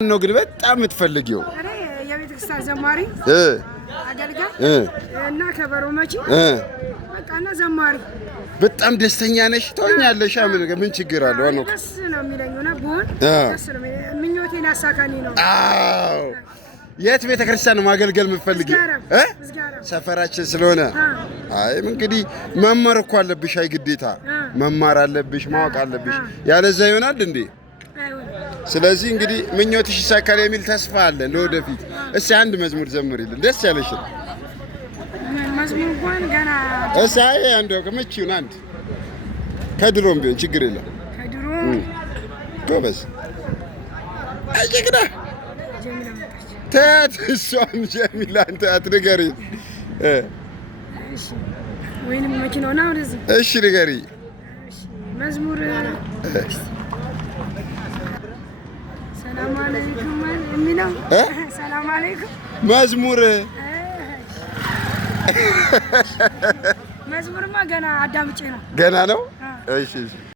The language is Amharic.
ነው ግን በጣም የምትፈልጊው? እኔ የቤተ ክርስቲያን ዘማሪ አገልጋይ እና ከበሮ መቺ በቃና ዘማሪ። በጣም ደስተኛ ነሽ? ትሆኛለሽ? ምን ችግር አለው? ዋናው ደስ ነው የሚለኝና ቦን ደስ ነው ምኞቴን ያሳካኒ ነው። አዎ። የት ቤተ ክርስቲያን ማገልገል የምትፈልጊው? ሰፈራችን ስለሆነ አይ እንግዲህ መማር እኮ አለብሽ። አይ ግዴታ መማር አለብሽ፣ ማወቅ አለብሽ። ያለዛ ይሆናል እንዴ? ስለዚህ እንግዲህ ምኞትሽ ይሳካል የሚል ተስፋ አለ ለወደፊት። እስኪ አንድ መዝሙር ዘምሪልን ደስ ያለሽን። መዝሙር እንኳን ገና እሳይ አንድ ወቅምቺውን አንድ ከድሮም ቢሆን ችግር የለም። ከድሮ ጎበዝ አይጀግና ታት እሷም ጀሚላ አንተ አትንገሪ። እሺ ወይንም መኪናው ነው ወደዚህ። እሺ ንገሪ። እሺ መዝሙር ሰላም አለይኩም የሚለው ሰላም አለይኩም መዝሙር መዝሙርማ ገና አዳምጬ ነው። ገና ነው። እሺ እሺ